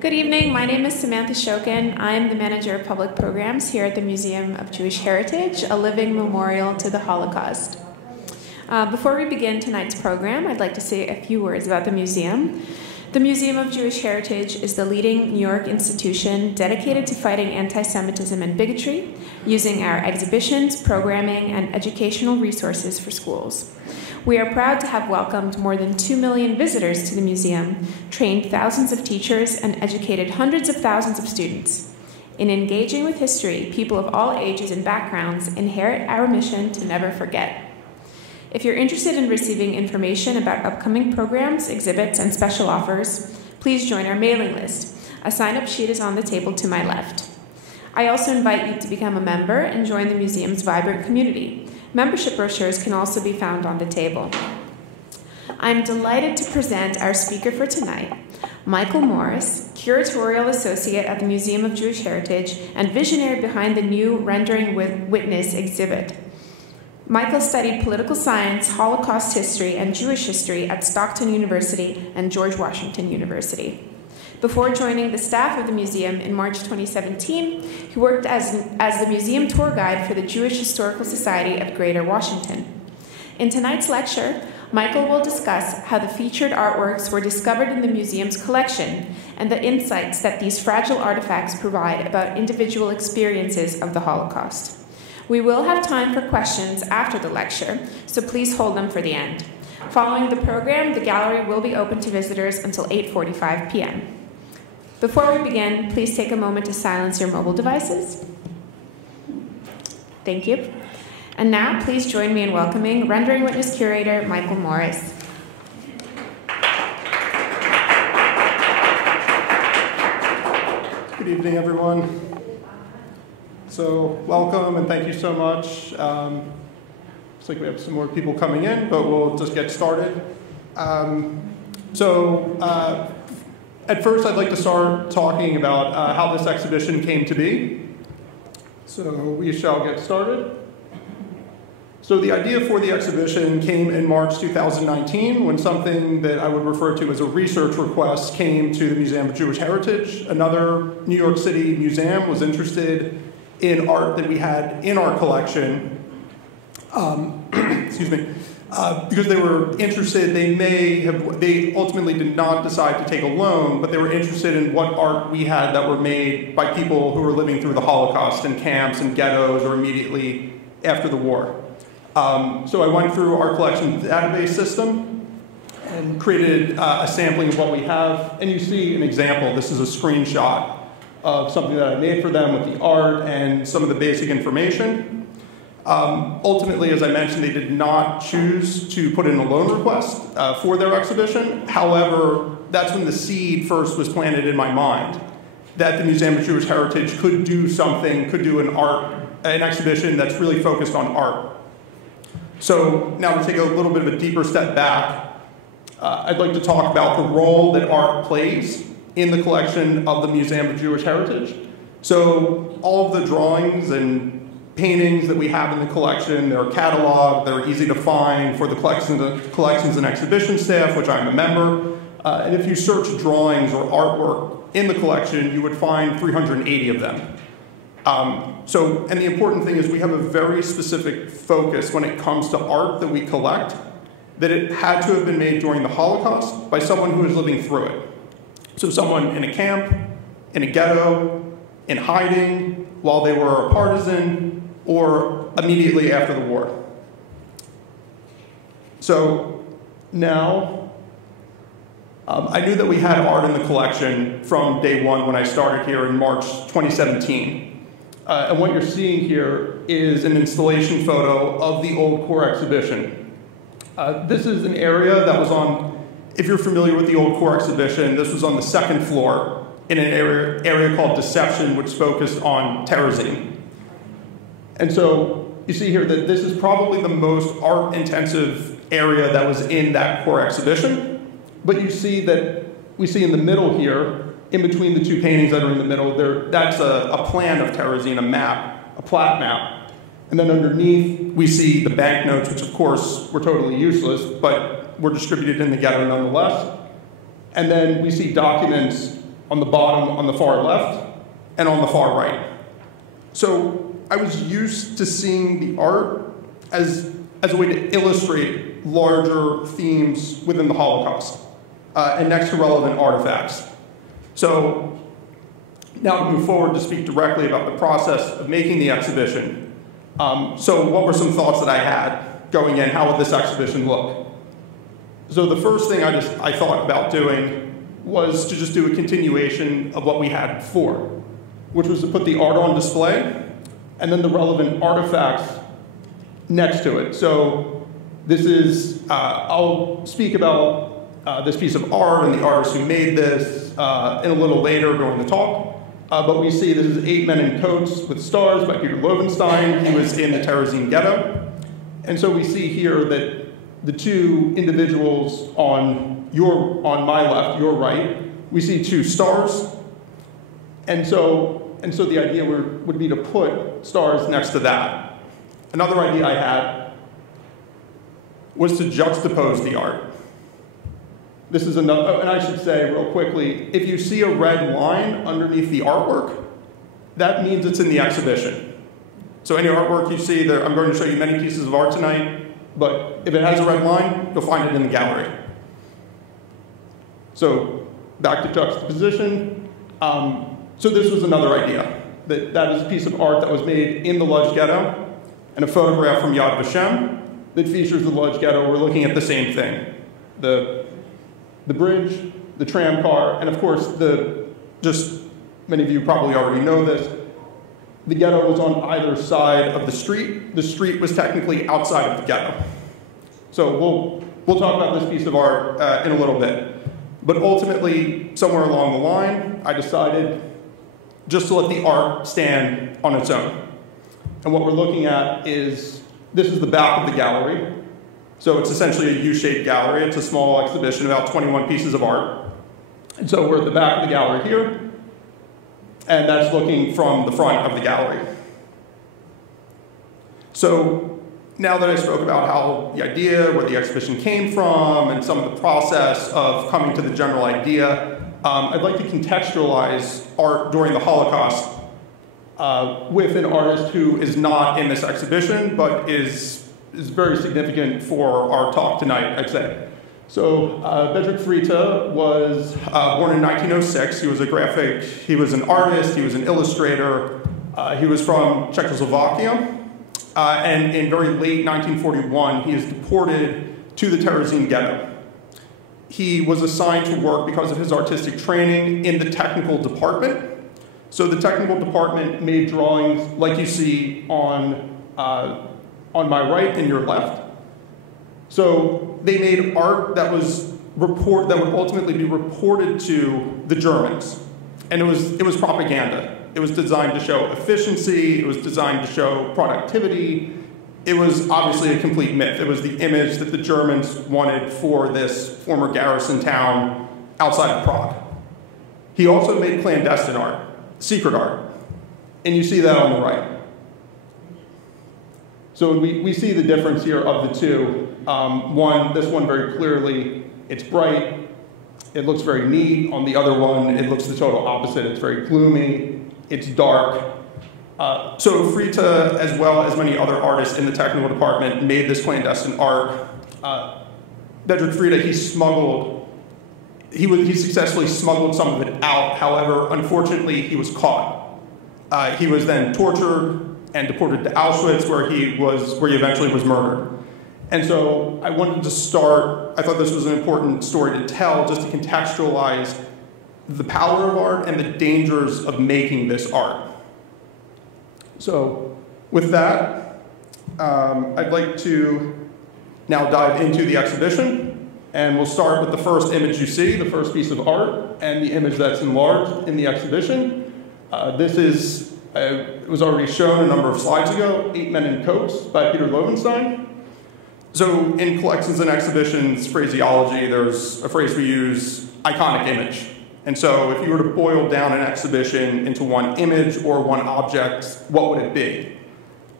Good evening. My name is Samantha Shokin. I am the manager of public programs here at the Museum of Jewish Heritage, a living memorial to the Holocaust. Before we begin tonight's program, I'd like to say a few words about the museum. The Museum of Jewish Heritage is the leading New York institution dedicated to fighting anti-Semitism and bigotry, using our exhibitions, programming, and educational resources for schools. We are proud to have welcomed more than 2 million visitors to the museum, trained thousands of teachers, and educated hundreds of thousands of students. In engaging with history, people of all ages and backgrounds inherit our mission to never forget. If you're interested in receiving information about upcoming programs, exhibits, and special offers, please join our mailing list. A sign-up sheet is on the table to my left. I also invite you to become a member and join the museum's vibrant community. Membership brochures can also be found on the table. I'm delighted to present our speaker for tonight, Michael Morris, Curatorial Associate at the Museum of Jewish Heritage and visionary behind the new Rendering Witness exhibit. Michael studied political science, Holocaust history, and Jewish history at Stockton University and George Washington University. Before joining the staff of the museum in March 2017, he worked as the museum tour guide for the Jewish Historical Society of Greater Washington. In tonight's lecture, Michael will discuss how the featured artworks were discovered in the museum's collection and the insights that these fragile artifacts provide about individual experiences of the Holocaust. We will have time for questions after the lecture, so please hold them for the end. Following the program, the gallery will be open to visitors until 8:45 p.m. Before we begin, please take a moment to silence your mobile devices. Thank you. And now, please join me in welcoming Rendering Witness Curator Michael Morris. Good evening, everyone. So, welcome and thank you so much. Looks like we have some more people coming in, but we'll just get started. At first, I'd like to start talking about how this exhibition came to be. So we shall get started. So the idea for the exhibition came in March 2019 when something that I would refer to as a research request came to the Museum of Jewish Heritage. Another New York City museum was interested in art that we had in our collection. Because they were interested, they ultimately did not decide to take a loan, but they were interested in what art we had that were made by people who were living through the Holocaust in camps and ghettos or immediately after the war. So I went through our collection database system and created a sampling of what we have. And you see an example. This is a screenshot of something that I made for them with the art and some of the basic information. Ultimately, as I mentioned, they did not choose to put in a loan request for their exhibition. However, that's when the seed first was planted in my mind that the Museum of Jewish Heritage could do something, could do an exhibition that's really focused on art. So now to take a little bit of a deeper step back, I'd like to talk about the role that art plays in the collection of the Museum of Jewish Heritage. So all of the drawings and paintings that we have in the collection, they're cataloged, they're easy to find for the collections and exhibition staff, which I'm a member. And if you search drawings or artwork in the collection, you would find 380 of them. And the important thing is we have a very specific focus when it comes to art that we collect, that it had to have been made during the Holocaust by someone who was living through it. So someone in a camp, in a ghetto, in hiding, while they were a partisan, or immediately after the war. So now, I knew that we had art in the collection from day one when I started here in March 2017. And what you're seeing here is an installation photo of the old core exhibition. This is an area that was on, if you're familiar with the old core exhibition, this was on the second floor in an area called Deception, which focused on Terezin. And so you see here that this is probably the most art-intensive area that was in that core exhibition. But you see that we see in the middle here, in between the two paintings that are in the middle, that's a plan of Terezin, a map, a plat map. And then underneath, we see the banknotes, which of course were totally useless, but were distributed in the ghetto nonetheless. And then we see documents on the bottom, on the far left, and on the far right. So I was used to seeing the art as a way to illustrate larger themes within the Holocaust and next to relevant artifacts. So now to move forward to speak directly about the process of making the exhibition. So what were some thoughts that I had going in? How would this exhibition look? So the first thing I thought about doing was to just do a continuation of what we had before, which was to put the art on display and then the relevant artifacts next to it. So this is, I'll speak about this piece of art and the artist who made this in a little later during the talk. But we see this is 8 Men in Coats with Stars by Peter Loewenstein. He was in the Terezin ghetto. And so we see here that the two individuals on my left, your right, we see 2 stars. And so the idea would be to put stars next to that. Another idea I had was to juxtapose the art. This is another, and I should say real quickly, if you see a red line underneath the artwork, that means it's in the exhibition. So any artwork you see there, I'm going to show you many pieces of art tonight, but if it has a red line, you'll find it in the gallery. So back to juxtaposition. So this was another idea, that is a piece of art that was made in the Lodz ghetto, and a photograph from Yad Vashem that features the Lodz ghetto. We're looking at the same thing. The bridge, the tram car, and of course, just many of you probably already know this, the ghetto was on either side of the street. The street was technically outside of the ghetto. So we'll talk about this piece of art in a little bit. But ultimately, somewhere along the line, I decided just to let the art stand on its own. And what we're looking at is, this is the back of the gallery. So it's essentially a U-shaped gallery. It's a small exhibition, about 21 pieces of art. And so we're at the back of the gallery here, and that's looking from the front of the gallery. So now that I spoke about how the idea, where the exhibition came from, and some of the process of coming to the general idea, I'd like to contextualize art during the Holocaust with an artist who is not in this exhibition, but is very significant for our talk tonight, I'd say. So Bedřich Frita was born in 1906. He was an artist, he was an illustrator. He was from Czechoslovakia. And in very late 1941, he is deported to the Terezin ghetto. He was assigned to work because of his artistic training in the technical department. So the technical department made drawings like you see on my right and your left. So they made art that would ultimately be reported to the Germans. And it was propaganda. It was designed to show efficiency, it was designed to show productivity. It was obviously a complete myth. It was the image that the Germans wanted for this former garrison town outside of Prague. He also made clandestine art, secret art, and you see that on the right. So we see the difference here of the two. This one very clearly, it's bright, it looks very neat. On the other one, it looks the total opposite. It's very gloomy, it's dark. So Frita, as well as many other artists in the technical department, made this clandestine art. Bedřich Frita, he successfully smuggled some of it out. However, unfortunately, he was caught. He was then tortured and deported to Auschwitz, where he eventually was murdered. And so I wanted to start, I thought this was an important story to tell, just to contextualize the power of art and the dangers of making this art. So with that, I'd like to now dive into the exhibition, and we'll start with the first image you see, the first piece of art, and the image that's enlarged in the exhibition. It was already shown a number of slides ago, 8 Men in Coats by Peter Loewenstein. So in collections and exhibitions phraseology, there's a phrase we use, iconic image. And so if you were to boil down an exhibition into one image or one object, what would it be?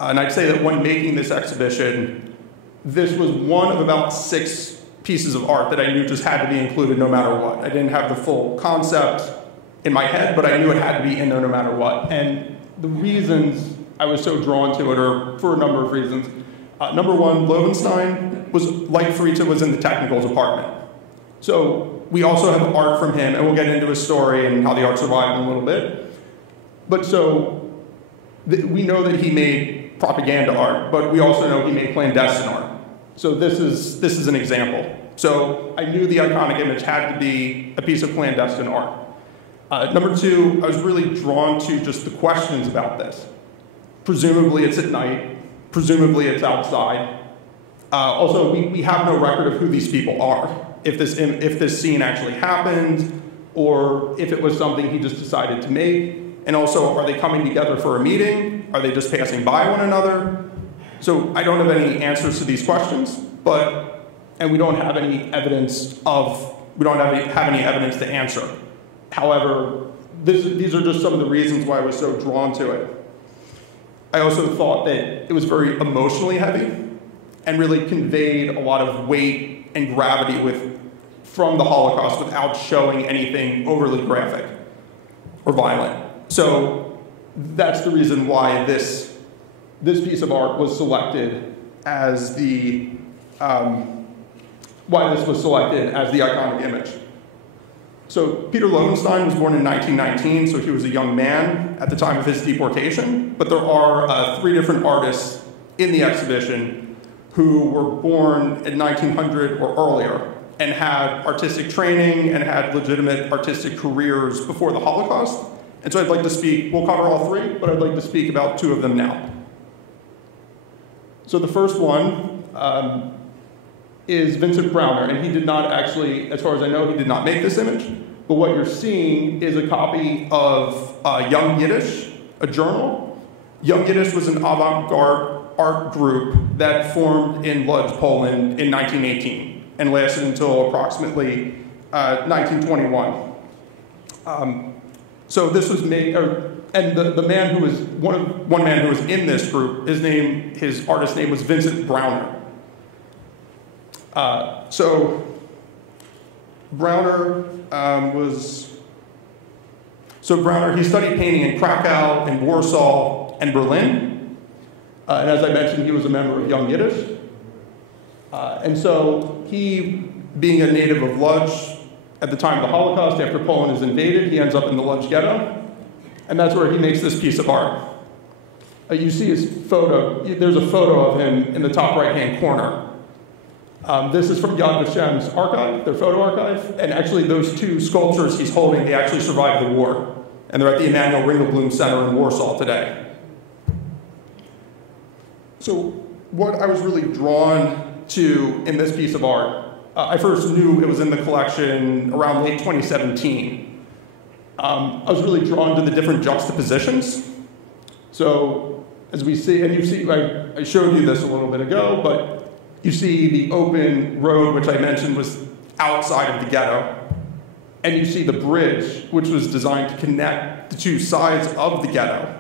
And I'd say that when making this exhibition, this was one of about 6 pieces of art that I knew just had to be included no matter what. I didn't have the full concept. in my head, but I knew it had to be in there no matter what. And the reasons I was so drawn to it are for a number of reasons. Number one, Loewenstein was, like Fritze, was in the technical department. So we also have art from him, and we'll get into his story and how the art survived in a little bit. But so we know that he made propaganda art, but we also know he made clandestine art. So this is an example. So I knew the iconic image had to be a piece of clandestine art. Number two, I was really drawn to just the questions about this. Presumably it's at night. Presumably it's outside. Also, we have no record of who these people are. If this scene actually happened, or if it was something he just decided to make. And also, are they coming together for a meeting? Are they just passing by one another? So I don't have any answers to these questions, and we don't have any evidence to answer. However, these are just some of the reasons why I was so drawn to it. I also thought that it was very emotionally heavy and really conveyed a lot of weight and gravity from the Holocaust without showing anything overly graphic or violent. So that's the reason why this piece of art was selected as the iconic image. So Peter Loewenstein was born in 1919, so he was a young man at the time of his deportation. But there are 3 different artists in the exhibition who were born in 1900 or earlier and had artistic training and had legitimate artistic careers before the Holocaust. And so I'd like to speak, we'll cover all 3, but I'd like to speak about 2 of them now. So the first one is Vincent Browner, and he did not actually, as far as I know, he did not make this image, but what you're seeing is a copy of Young Yiddish, a journal. Young Yiddish was an avant-garde art group that formed in Lodz, Poland in 1918 and lasted until approximately 1921. So this was made, and the man who was, one man who was in this group, his artist name was Vincent Browner. So Browner he studied painting in Krakow, in Warsaw, and Berlin. And as I mentioned, he was a member of Young Yiddish. And so he, being a native of Lodz at the time of the Holocaust, after Poland is invaded, he ends up in the Lodz ghetto. And that's where he makes this piece of art. You see his photo. There's a photo of him in the top right-hand corner. This is from Yad Vashem's archive, their photo archive, and actually those 2 sculptures he's holding, they actually survived the war, and they're at the Emanuel Ringelblum Center in Warsaw today. So what I was really drawn to in this piece of art, I first knew it was in the collection around late 2017. I was really drawn to the different juxtapositions. So as we see, and you see, I showed you this a little bit ago, but you see the open road, which I mentioned was outside of the ghetto. And you see the bridge, which was designed to connect the 2 sides of the ghetto.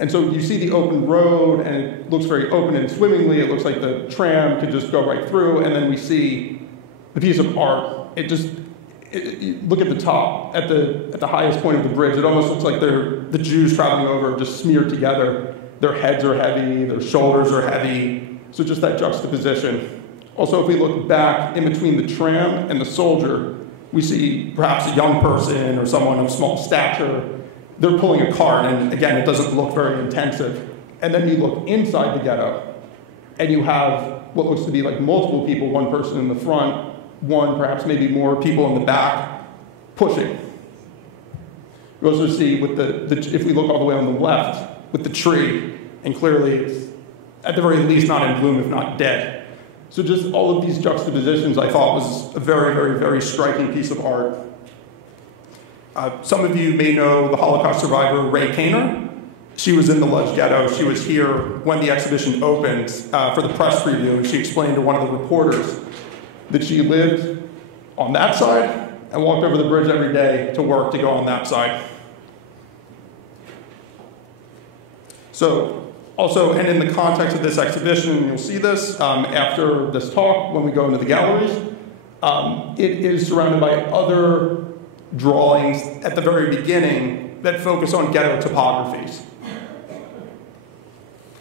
And so you see the open road, and it looks very open and swimmingly. It looks like the tram could just go right through. And then we see the piece of art. Look at the top, at the highest point of the bridge. It almost looks like the Jews traveling over just smeared together. Their heads are heavy, their shoulders are heavy. So just that juxtaposition. Also, if we look back in between the tram and the soldier, we see perhaps a young person or someone of small stature. They're pulling a cart, and again, it doesn't look very intensive. And then you look inside the ghetto, and you have what looks to be like multiple people, one person in the front, one, perhaps maybe more people in the back, pushing. You also see with if we look all the way on the left, with the tree, and clearly it's at the very least not in bloom, if not dead. So just all of these juxtapositions I thought was a very, very, very striking piece of art. Some of you may know the Holocaust survivor Ray Cantor. She was in the Lodz ghetto. She was here when the exhibition opened for the press preview, and she explained to one of the reporters that she lived on that side and walked over the bridge every day to work to go on that side. So, also, and in the context of this exhibition, you'll see this after this talk when we go into the galleries, it is surrounded by other drawings at the very beginning that focus on ghetto topographies.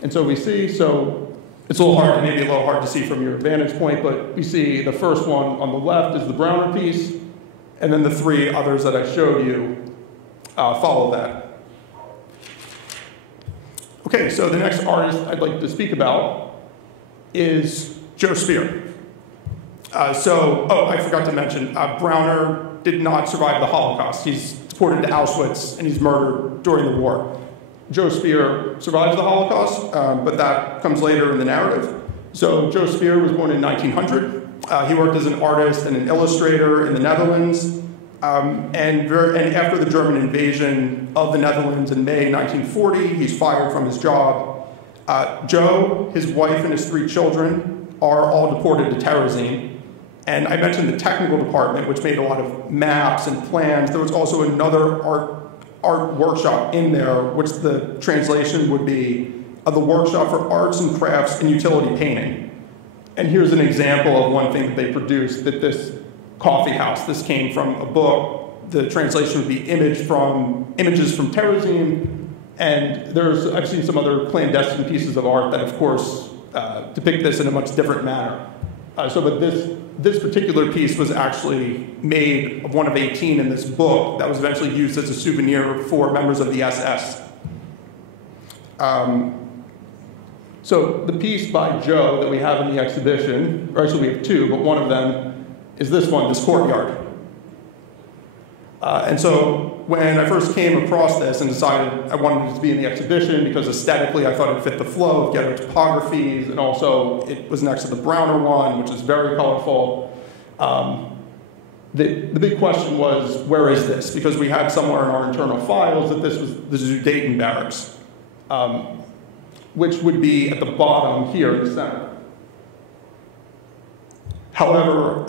And so we see, so it's a little hard, maybe a little hard to see from your vantage point, but we see the first one on the left is the Browner piece, and then the three others that I showed you follow that. Okay, so the next artist I'd like to speak about is Joe Speer. I forgot to mention, Browner did not survive the Holocaust. He's deported to Auschwitz, and he's murdered during the war. Joe Speer survives the Holocaust, but that comes later in the narrative. So Joe Speer was born in 1900. He worked as an artist and an illustrator in the Netherlands. And after the German invasion of the Netherlands in May 1940, he's fired from his job. Joe, his wife, and his three children are all deported to Terezin. And I mentioned the technical department, which made a lot of maps and plans. There was also another art workshop in there, which the translation would be the workshop for arts and crafts and utility painting. And here's an example of one thing that they produced, that this coffee house, this came from a book. The translation would be images from Terezin, and I've seen some other clandestine pieces of art that, of course, depict this in a much different manner. But this particular piece was actually made of one of 18 in this book that was eventually used as a souvenir for members of the SS. So the piece by Joe that we have in the exhibition, or actually we have two, but one of them is this one, this courtyard. And so when I first came across this and decided I wanted it to be in the exhibition because aesthetically I thought it fit the flow of ghetto topographies, and also it was next to the Browner one, which is very colorful. The big question was, where is this? Because we had somewhere in our internal files that this was the Sudeten barracks, which would be at the bottom here in the center. However,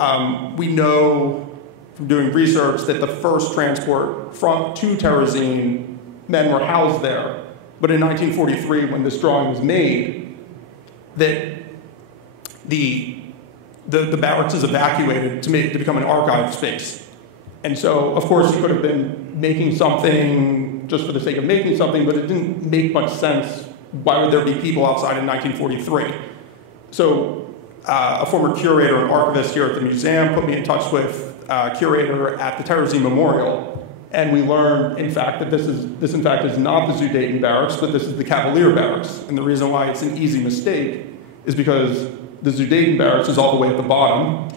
we know from doing research that the first transport to Terezin, men were housed there. But in 1943, when this drawing was made, that the barracks is evacuated to become an archive space. And so, of course, you could have been making something just for the sake of making something, but it didn't make much sense. Why would there be people outside in 1943? So a former curator and archivist here at the museum put me in touch with a curator at the Terezin Memorial, and we learned, in fact, that this in fact is not the Sudeten barracks, but this is the Cavalier barracks. And the reason why it's an easy mistake is because the Sudeten barracks is all the way at the bottom,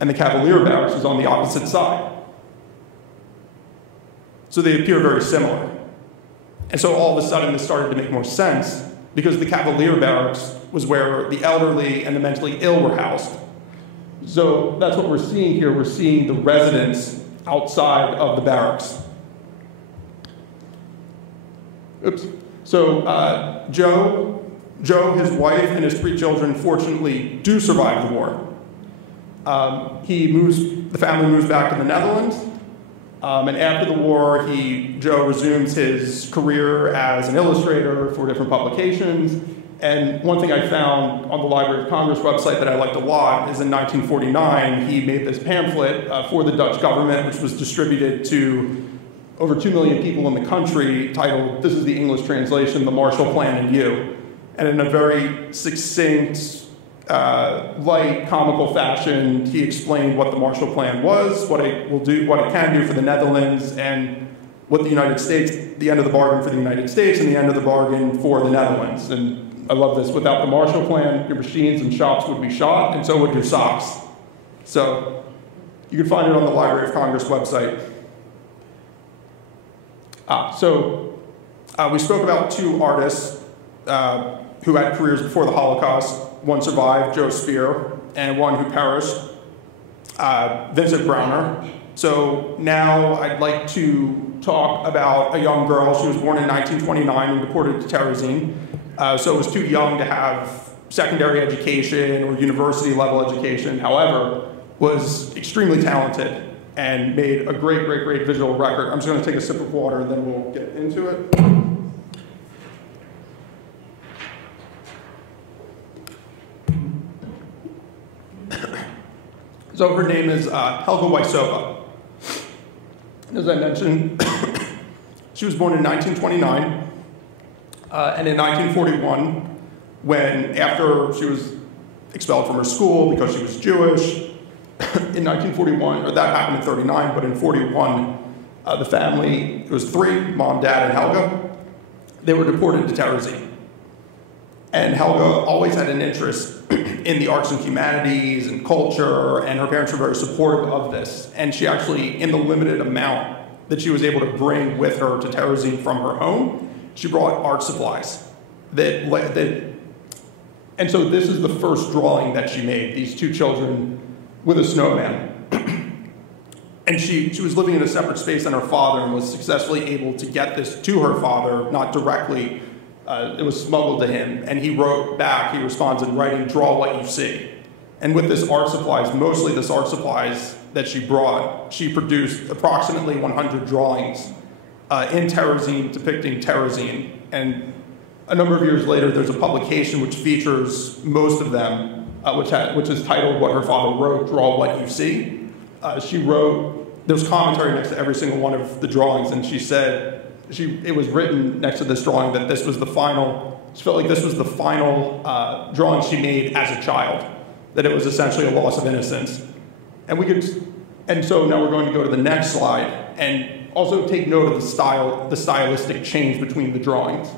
and the Cavalier barracks is on the opposite side. So they appear very similar. And so all of a sudden this started to make more sense, because the Cavalier barracks was where the elderly and the mentally ill were housed. So that's what we're seeing here. We're seeing the residents outside of the barracks. Oops. So Joe, his wife, and his three children, fortunately, do survive the war. The family moves back to the Netherlands, and after the war, Joe resumes his career as an illustrator for different publications. And one thing I found on the Library of Congress website that I liked a lot is in 1949, he made this pamphlet for the Dutch government, which was distributed to over 2 million people in the country, titled, this is the English translation, The Marshall Plan in You. And in a very succinct, light, comical fashion, he explained what the Marshall Plan was, what it will do, what it can do for the Netherlands, and what the United States, the end of the bargain for the United States and the end of the bargain for the Netherlands. And I love this. Without the Marshall Plan, your machines and shops would be shot, and so would your socks. So you can find it on the Library of Congress website. We spoke about two artists who had careers before the Holocaust. One survived, Joe Speer, and one who perished, Vincent Browner. So now I'd like to talk about a young girl. She was born in 1929 and deported to Terezin. So was too young to have secondary education or university level education. However, was extremely talented and made a great, great, great visual record. I'm just going to take a sip of water and then we'll get into it. So her name is Helga White. As I mentioned, she was born in 1929, and in 1941, when after she was expelled from her school because she was Jewish, in 1941, or that happened in 39, but in 41, the family, it was three, mom, dad, and Helga, they were deported to Terezin. And Helga always had an interest in the arts and humanities and culture, and her parents were very supportive of this. And she actually, in the limited amount that she was able to bring with her to Terezin from her home, she brought art supplies. And so this is the first drawing that she made, these two children with a snowman. And she was living in a separate space than her father and was successfully able to get this to her father, not directly. It was smuggled to him, and he wrote back, he responds in writing, "Draw what you see." And with this art supplies, mostly this art supplies that she brought, she produced approximately 100 drawings in Terezin, depicting Terezin. And a number of years later, there's a publication which features most of them, which is titled What Her Father Wrote, Draw What You See. She wrote, there was commentary next to every single one of the drawings, and she said, it was written next to this drawing that this was the final, she felt like this was the final drawing she made as a child, that it was essentially a loss of innocence. And so now we're going to go to the next slide, and also take note of the stylistic change between the drawings.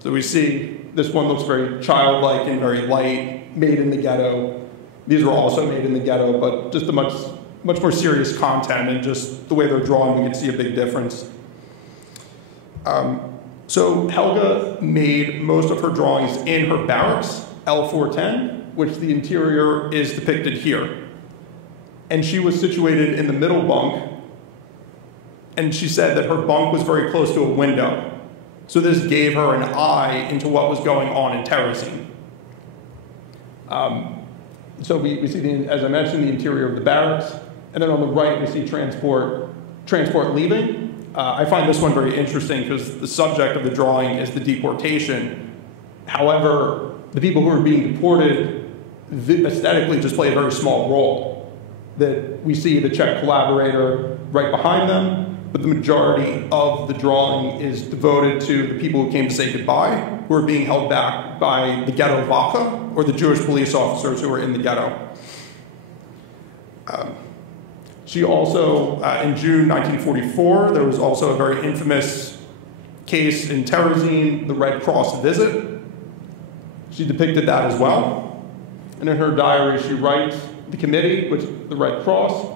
So we see this one looks very childlike and very light, made in the ghetto. These were also made in the ghetto, but just a much more serious content, and just the way they're drawn, we can see a big difference. So Helga made most of her drawings in her barracks, L410, which the interior is depicted here. And she was situated in the middle bunk, and she said that her bunk was very close to a window. So this gave her an eye into what was going on in Terezin. So we see, as I mentioned, the interior of the barracks, and then on the right we see transport leaving. I find this one very interesting because the subject of the drawing is the deportation. However, the people who are being deported aesthetically just play a very small role. That we see the Czech collaborator right behind them, but the majority of the drawing is devoted to the people who came to say goodbye, who are being held back by the ghetto Wache, or the Jewish police officers who were in the ghetto. She also, in June 1944, there was also a very infamous case in Terezin, the Red Cross visit. She depicted that as well. And in her diary, she writes, "The committee, which the Red Cross,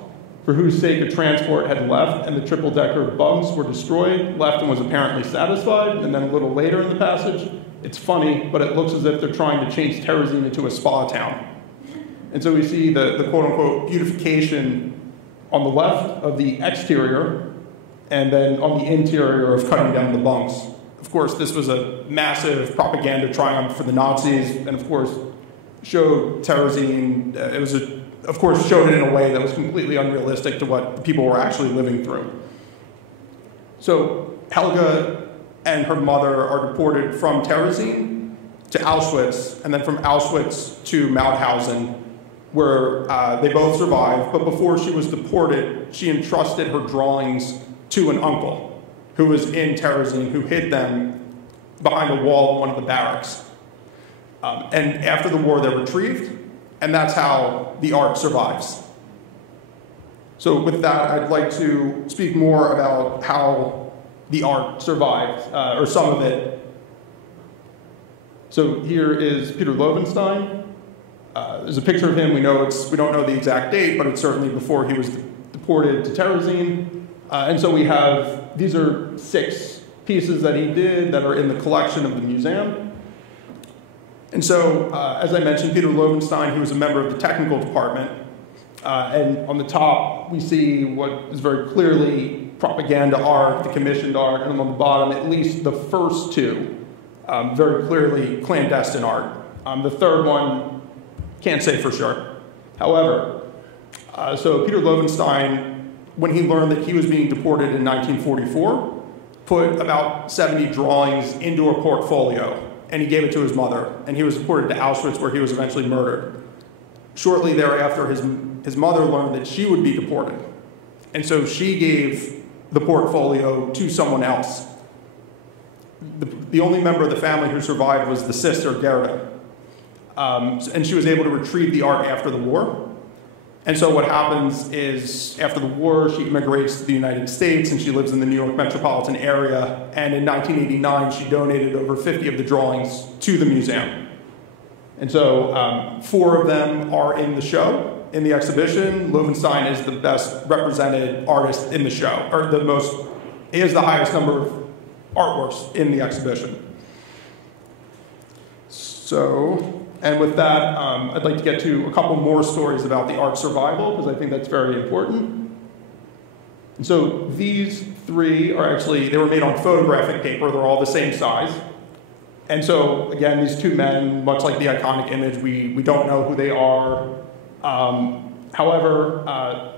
for whose sake a transport had left and the triple-decker bunks were destroyed, left and was apparently satisfied." And then a little later in the passage, it's funny, but it looks as if they're trying to change Terezin into a spa town. And so we see the quote-unquote beautification on the left of the exterior, and then on the interior of cutting down the bunks. Of course, this was a massive propaganda triumph for the Nazis, and of course, showed Terezin, of course, showed it in a way that was completely unrealistic to what the people were actually living through. So Helga and her mother are deported from Terezin to Auschwitz, and then from Auschwitz to Mauthausen, where they both survived. But before she was deported, she entrusted her drawings to an uncle who was in Terezin, who hid them behind a wall in one of the barracks. And after the war, they're retrieved, and that's how the art survives. So with that, I'd like to speak more about how the art survived, or some of it. So here is Peter Loewenstein. There's a picture of him. We don't know the exact date, but it's certainly before he was deported to Terezin. And so we have, these are 6 pieces that he did that are in the collection of the museum. And so, as I mentioned, Peter Loewenstein, he was a member of the technical department. And on the top, we see what is very clearly propaganda art, the commissioned art, and on the bottom, at least the first 2, very clearly clandestine art. The third one, can't say for sure. However, so Peter Loewenstein, when he learned that he was being deported in 1944, put about 70 drawings into a portfolio, and he gave it to his mother, and he was deported to Auschwitz, where he was eventually murdered. Shortly thereafter, his mother learned that she would be deported. And so she gave the portfolio to someone else. The only member of the family who survived was the sister, Gerda. And she was able to retrieve the art after the war. And so what happens is, after the war, she immigrates to the United States, and she lives in the New York metropolitan area. And in 1989, she donated over 50 of the drawings to the museum. And so 4 of them are in the show, in the exhibition. Loewenstein is the best represented artist in the show, or he has the highest number of artworks in the exhibition. So, and with that, I'd like to get to a couple more stories about the art survival, because I think that's very important. And so these 3 are actually, they were made on photographic paper. They're all the same size. And so, again, these 2 men, much like the iconic image, we don't know who they are. However,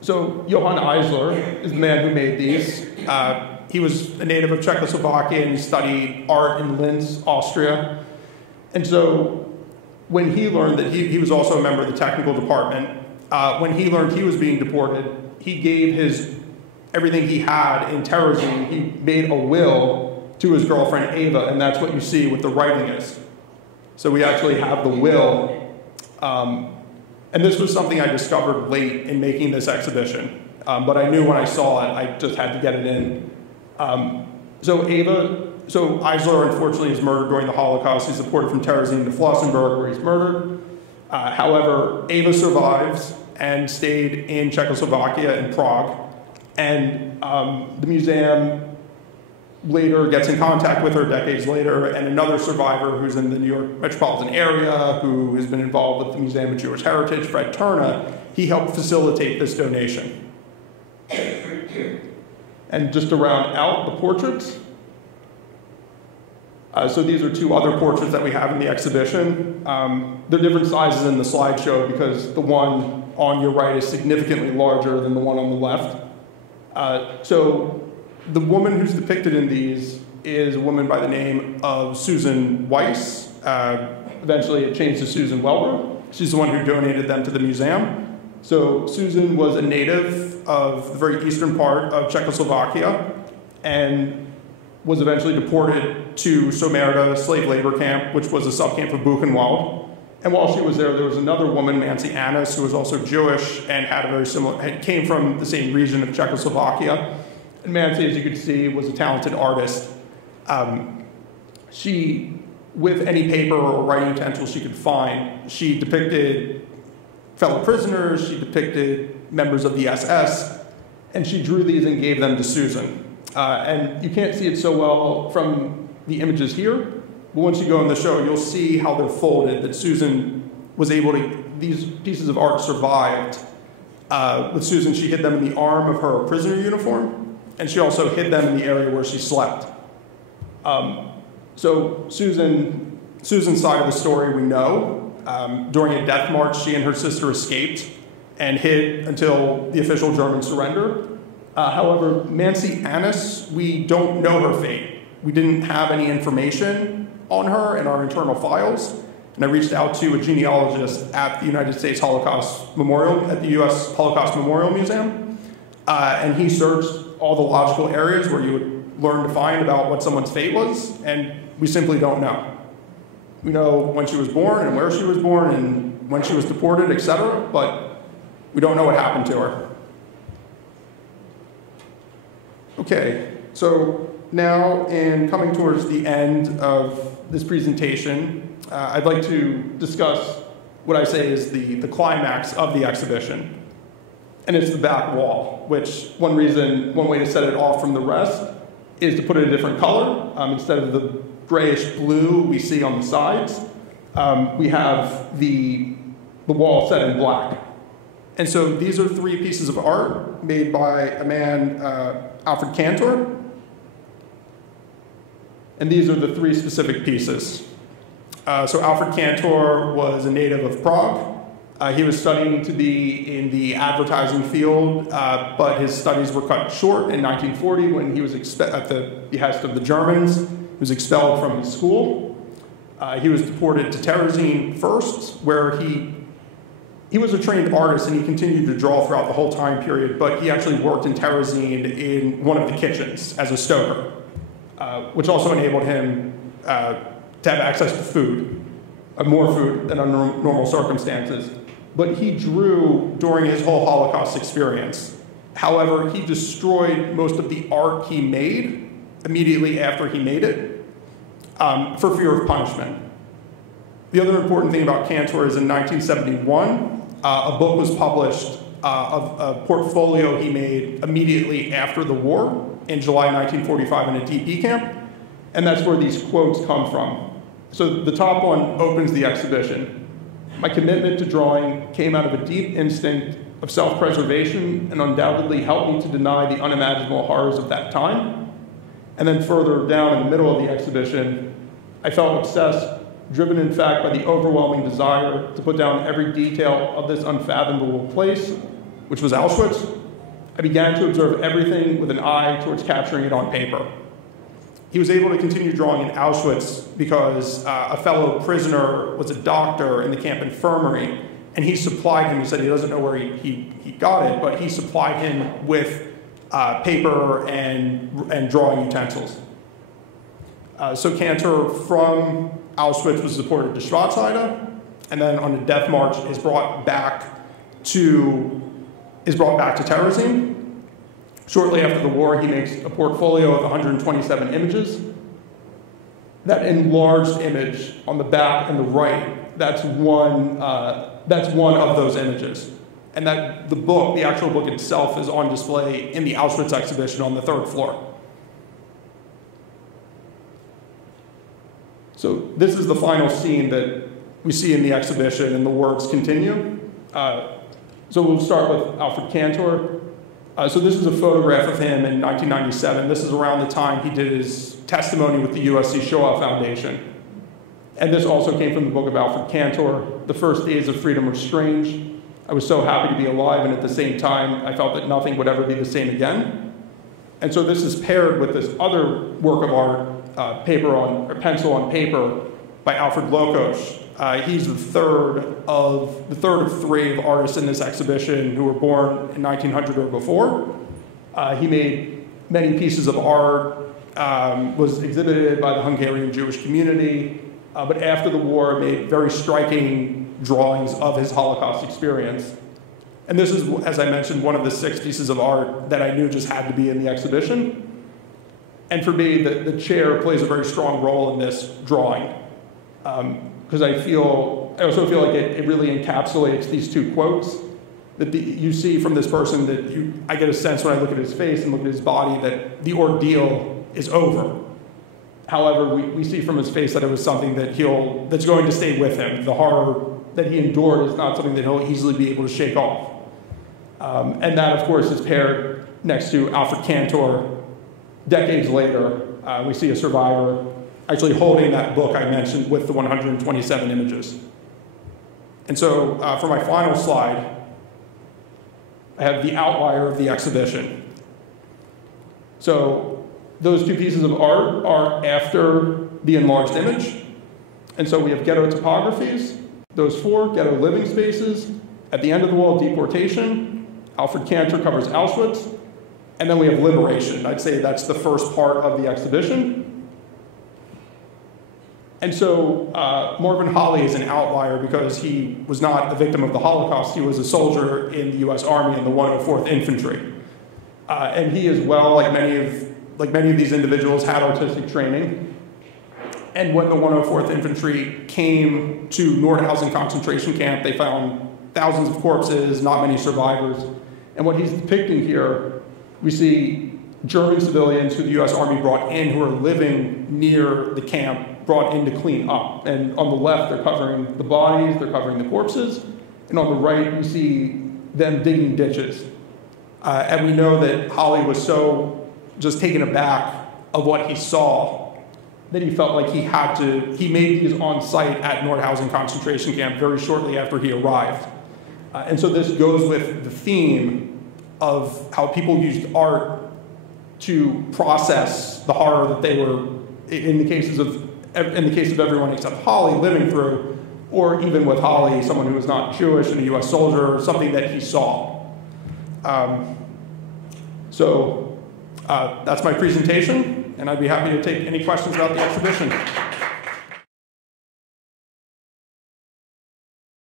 so Johan Iyslah is the man who made these. He was a native of Czechoslovakia, and he studied art in Linz, Austria. And so when he learned that he was also a member of the technical department, when he learned he was being deported, he gave everything he had in Terezin. He made a will to his girlfriend Eva, and that's what you see with the writing is. So we actually have the will. And this was something I discovered late in making this exhibition. But I knew when I saw it, I just had to get it in. So Iyslah, unfortunately, is murdered during the Holocaust. He's deported from Terezin to Flossenburg, where he's murdered. However, Eva survives and stayed in Czechoslovakia, in Prague. And the museum later gets in contact with her decades later, and another survivor who's in the New York metropolitan area, who has been involved with the Museum of Jewish Heritage, Fred Turner, he helped facilitate this donation. And just to round out the portraits, so these are 2 other portraits that we have in the exhibition. They're different sizes in the slideshow because the one on your right is significantly larger than the one on the left. So the woman who's depicted in these is a woman by the name of Susan Weiss. Eventually it changed to Susan Welber. She's the one who donated them to the museum. So Susan was a native of the very eastern part of Czechoslovakia and was eventually deported to Somerda slave labor camp, which was a subcamp of Buchenwald. And while she was there was another woman, Nancy Annis, who was also Jewish and had a very similar, came from the same region of Czechoslovakia. And Nancy, as you could see, was a talented artist. She, with any paper or writing utensils she could find, she depicted fellow prisoners, she depicted members of the SS, and she drew these and gave them to Susan. And you can't see it so well from the images here, but once you go in the show, you'll see how they're folded, that Susan was able to, these pieces of art survived. With Susan, she hid them in the arm of her prisoner uniform, and she also hid them in the area where she slept. So Susan's side of the story we know. During a death march, she and her sister escaped and hid until the official German surrender. However, Nancy Annis, we don't know her fate. We didn't have any information on her in our internal files. And I reached out to a genealogist at the United States Holocaust Memorial, at the U.S. Holocaust Memorial Museum. And he searched all the logical areas where you would learn to find about what someone's fate was, and we simply don't know. We know when she was born and where she was born and when she was deported, etc., but we don't know what happened to her. Okay, so now in coming towards the end of this presentation, I'd like to discuss what I say is the climax of the exhibition. And it's the back wall, which one way to set it off from the rest is to put it a different color. Instead of the grayish blue we see on the sides, we have the wall set in black. And so these are 3 pieces of art made by a man, Alfred Cantor. And these are the 3 specific pieces. So Alfred Cantor was a native of Prague. He was studying to be in the advertising field, but his studies were cut short in 1940 when he was at the behest of the Germans. He was expelled from his school. He was deported to Terezin first, where he he was a trained artist and he continued to draw throughout the whole time period, but he actually worked in Terezin in one of the kitchens as a stoker, which also enabled him to have access to food, more food than under normal circumstances. But he drew during his whole Holocaust experience. However, he destroyed most of the art he made immediately after he made it for fear of punishment. The other important thing about Cantor is in 1971, a book was published of a portfolio he made immediately after the war in July 1945 in a DP camp, and that's where these quotes come from. So the top one opens the exhibition. My commitment to drawing came out of a deep instinct of self-preservation and undoubtedly helped me to deny the unimaginable horrors of that time. And then further down in the middle of the exhibition, I felt obsessed, driven in fact by the overwhelming desire to put down every detail of this unfathomable place, which was Auschwitz. I began to observe everything with an eye towards capturing it on paper. He was able to continue drawing in Auschwitz because a fellow prisoner was a doctor in the camp infirmary, and he supplied him, he said he doesn't know where he got it, but he supplied him with paper and drawing utensils. So Cantor from Auschwitz was deported to Schwarzheide, and then on a death march is brought back to Terezin. Shortly after the war, he makes a portfolio of 127 images. That enlarged image on the back and the right, that's one of those images. And that the actual book itself is on display in the Auschwitz exhibition on the 3rd floor. So this is the final scene that we see in the exhibition, and the works continue. So we'll start with Alfred Cantor. So this is a photograph of him in 1997. This is around the time he did his testimony with the USC Shoah Foundation. And this also came from the book of Alfred Cantor. The first days of freedom were strange. I was so happy to be alive, and at the same time, I felt that nothing would ever be the same again. And so this is paired with this other work of art, pencil on paper, by Alfred Loewenstein. He's the third of 3 of artists in this exhibition who were born in 1900 or before. He made many pieces of art, was exhibited by the Hungarian Jewish community, but after the war made very striking drawings of his Holocaust experience. And this is, as I mentioned, one of the 6 pieces of art that I knew just had to be in the exhibition. And for me, the chair plays a very strong role in this drawing. Because I also feel like it really encapsulates these 2 quotes that you see from this person that I get a sense when I look at his face and look at his body that the ordeal is over. However, we see from his face that it was something that's going to stay with him. The horror that he endured is not something that he'll easily be able to shake off. And that, of course, is paired next to Alfred Cantor. Decades later, we see a survivor actually holding that book I mentioned with the 127 images. And so for my final slide, I have the outlier of the exhibition. So those 2 pieces of art are after the enlarged image. And so we have ghetto topographies, those 4 ghetto living spaces. At the end of the wall, deportation. Alfred Cantor covers Auschwitz. And then we have liberation. I'd say that's the first part of the exhibition. And so Marvin Holley is an outlier because he was not a victim of the Holocaust. He was a soldier in the U.S. Army in the 104th Infantry. And he as well, like many of these individuals, had artistic training. And when the 104th Infantry came to Nordhausen concentration camp, they found thousands of corpses, not many survivors. And what he's depicting here, we see German civilians who the U.S. Army brought in who are living near the camp, brought in to clean up. And on the left, they're covering the bodies, they're covering the corpses. And on the right, we see them digging ditches. And we know that Holley was so just taken aback of what he saw that he felt like he made these on site at Nordhausen concentration camp very shortly after he arrived. And so this goes with the theme of how people used art to process the horror that they were, in the case of everyone except Holley, living through. or even with Holly, someone who was not Jewish and a US soldier, or something that he saw. So that's my presentation, and I'd be happy to take any questions about the exhibition.